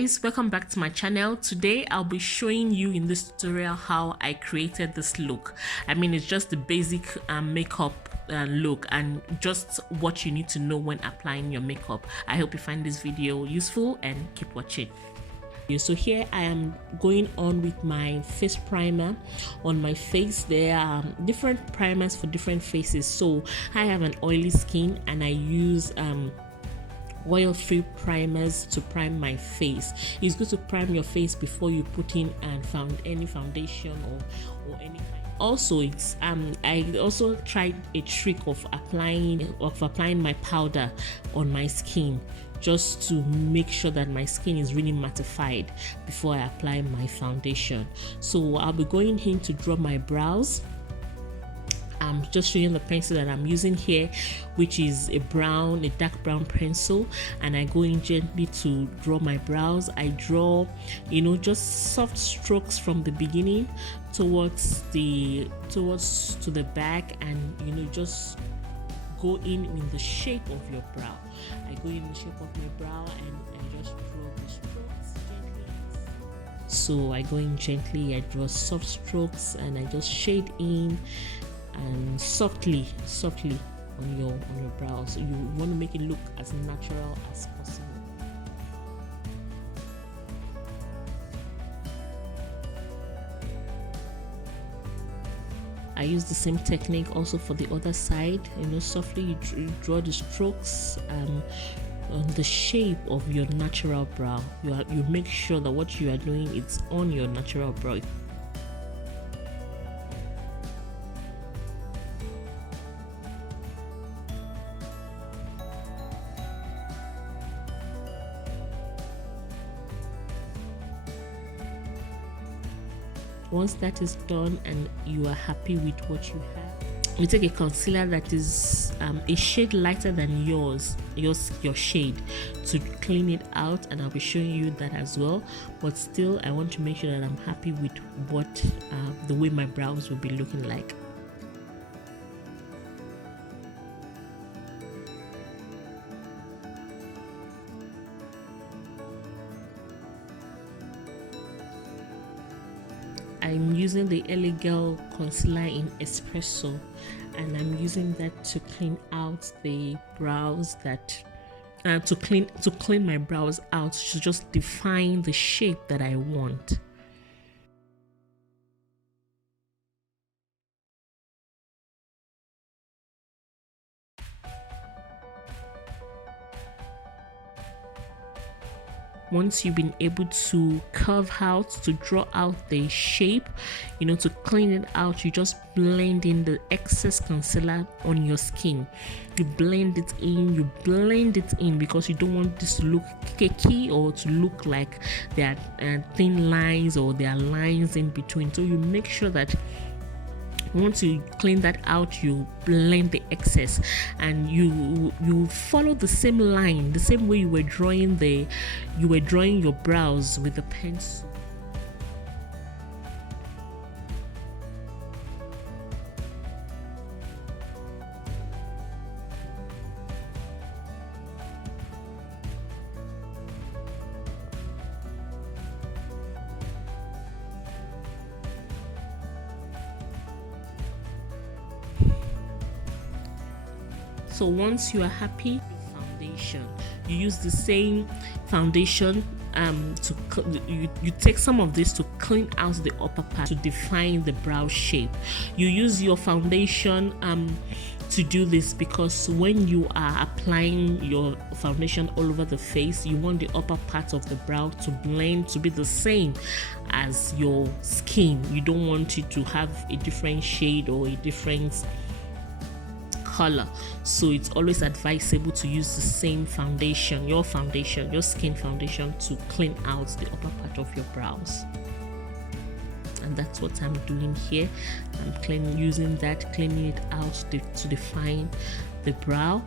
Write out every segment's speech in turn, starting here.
guys, welcome back to my channel. Today I'll be showing you in this tutorial how I created this look. I mean, it's just the basic makeup look and just what you need to know when applying your makeup. I hope you find this video useful and keep watching. So here I am going on with my face primer on my face. There are different primers for different faces. So I have an oily skin and I use oil-free primers to prime my face. It's good to prime your face before you put in and any foundation or any kind. Also, it's I also tried a trick of applying my powder on my skin, just to make sure that my skin is really mattified before I apply my foundation. So I'll be going in to draw my brows. I'm just showing the pencil that I'm using here, which is a dark brown pencil, and I go in gently to draw my brows. I draw, just soft strokes from the beginning towards to the back, and just go in the shape of your brow. I go in the shape of my brow and I just draw the strokes gently. So I go in gently, I draw soft strokes and I just shade in and softly on your brows. So you want to make it look as natural as possible. I use the same technique also for the other side. Softly you draw the strokes on the shape of your natural brow. You make sure that what you are doing is on your natural brow. Once that is done and you are happy with what you have, you take a concealer that is a shade lighter than your shade to clean it out, and I'll be showing you that as well. But still, I want to make sure that I'm happy with what the way my brows will be looking like. I'm using the LA Girl concealer in Espresso, and I'm using that to clean out the brows to clean my brows out, to just define the shape that I want. Once you've been able to curve out, to draw out the shape, to clean it out, you just blend in the excess concealer on your skin. You blend it in because you don't want this to look cakey or to look like there are thin lines or there are lines in between. So you make sure that once you clean that out, you blend the excess, and you follow the same line, the same way you were drawing your brows with the pencil. So once you are happy with foundation, you use the same foundation you take some of this to clean out the upper part, to define the brow shape. You use your foundation to do this because when you are applying your foundation all over the face, you want the upper part of the brow to blend, to be the same as your skin. You don't want it to have a different shade or a different color. So it's always advisable to use the same foundation, your skin foundation, to clean out the upper part of your brows. And that's what I'm doing here. I'm using that, cleaning it out to define the brow.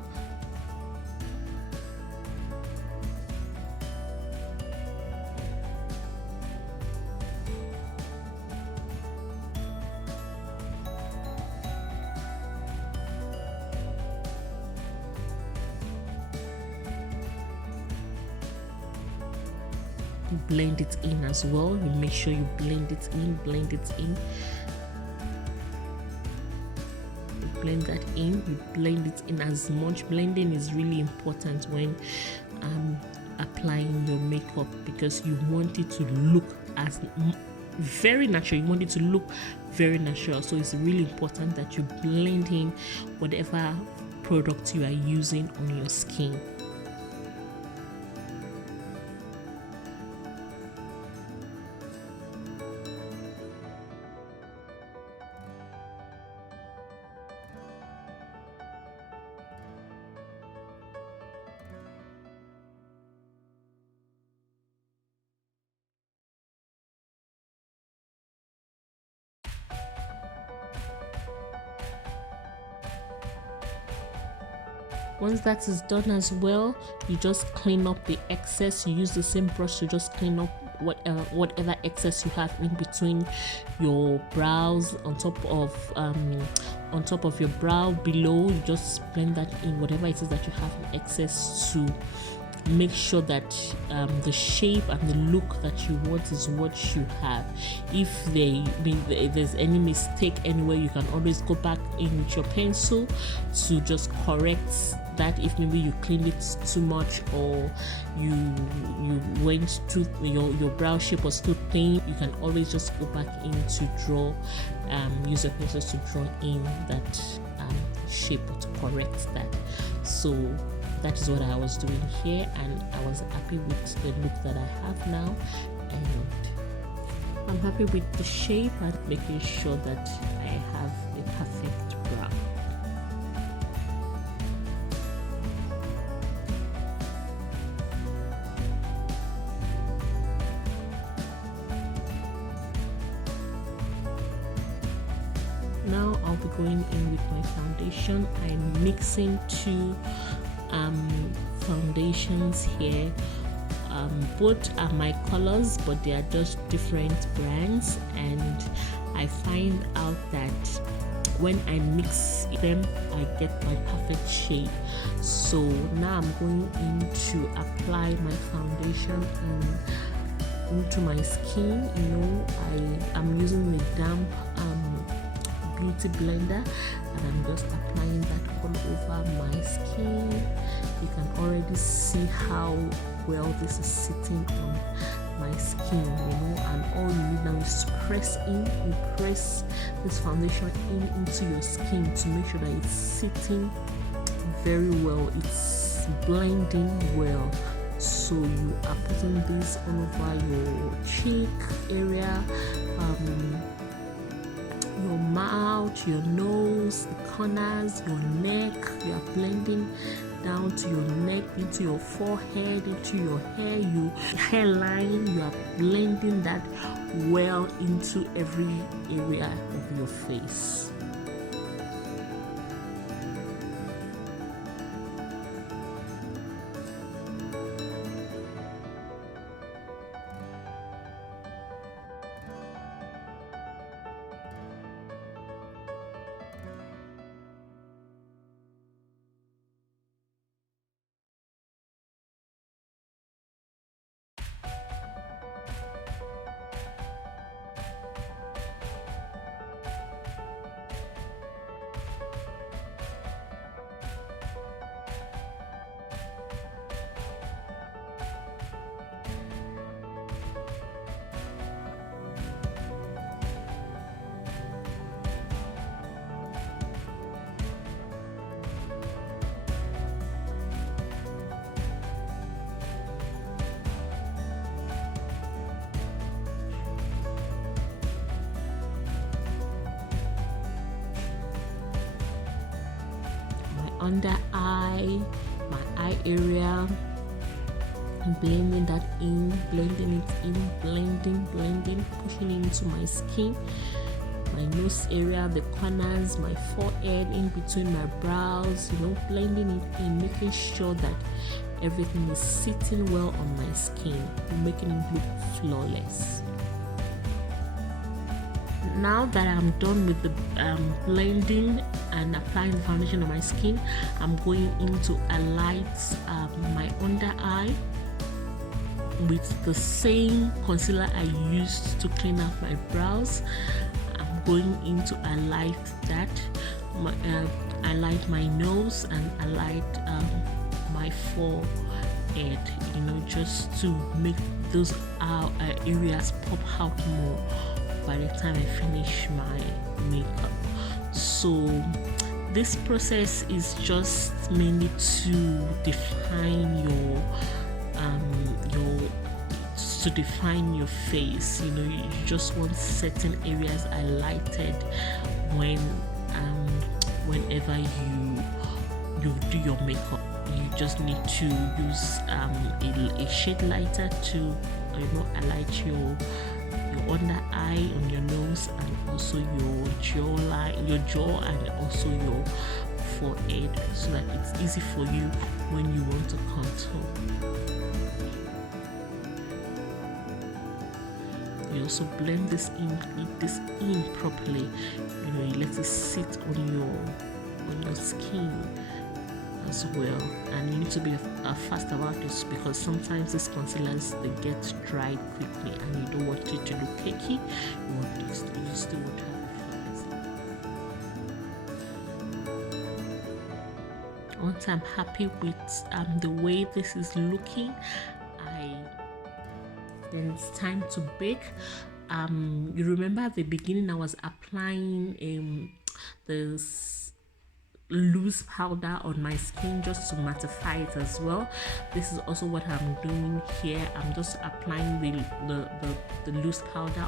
blend it in as well. You make sure you blend it in, blend that in, you blend it in. As much blending is really important when applying your makeup, because you want it to look as very natural. You want it to look very natural, so it's really important that you blend in whatever product you are using on your skin. Once that is done as well, you just clean up the excess. You use the same brush to just clean up whatever excess you have in between your brows, on top of your brow below. You just blend that in, whatever it is that you have in excess, to make sure that the shape and the look that you want is what you have. If there's any mistake anywhere, you can always go back in with your pencil to just correct that. If maybe you cleaned it too much, or you went too, your brow shape was too thin, you can always just go back in to draw, use your pencil to draw in that shape to correct that. So that is what I was doing here, and I was happy with the look that I have now, and I'm happy with the shape and making sure that I have a perfect brow. Now I'll be going in with my foundation. I'm mixing two foundations here. Both are my colors, but they are just different brands, and I find out that when I mix them, I get my perfect shade. So now I'm going in to apply my foundation into my skin. You know, I'm using the damp beauty blender, and I'm just applying that all over my skin. You can already see how well this is sitting on my skin, you know, and all you need now is to press in. You press this foundation into your skin to make sure that it's sitting very well, it's blending well. So you are putting this all over your cheek area, your mouth, your nose, the corners, your neck. You are blending down to your neck, into your forehead, into your hair, your hairline. You are blending that well into every area of your face. Under eye, my eye area, blending that in, blending it in, blending, pushing it into my skin, my nose area, the corners, my forehead, in between my brows, you know, blending it in, making sure that everything is sitting well on my skin, making it look flawless. Now that I'm done with the blending and applying the foundation on my skin, I'm going in to highlight my under eye. with the same concealer I used to clean up my brows, I'm going in to highlight that. Highlight my nose and highlight my forehead, you know, just to make those areas pop out more by the time I finish my makeup. So this process is just mainly to define your face. You know, you just want certain areas highlighted whenever you do your makeup. You just need to use a shade lighter to, you know, highlight your under eye, on your nose, and also your jaw, and also your forehead, so that it's easy for you when you want to contour. You also blend this in properly. You know, you let it sit on your skin as well, and you need to be fast about this, because sometimes these concealers, they get dried quickly and you don't want it to look cakey. You still want to have a once I'm happy with the way this is looking, then it's time to bake. You remember at the beginning I was applying this loose powder on my skin just to mattify it as well. This is also what I'm doing here. I'm just applying the loose powder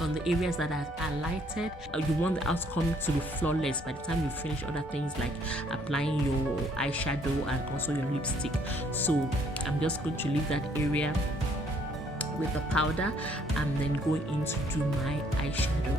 on the areas that I've highlighted. You want the outcome to be flawless by the time you finish other things like applying your eyeshadow and also your lipstick. So I'm just going to leave that area with the powder and then go in to do my eyeshadow.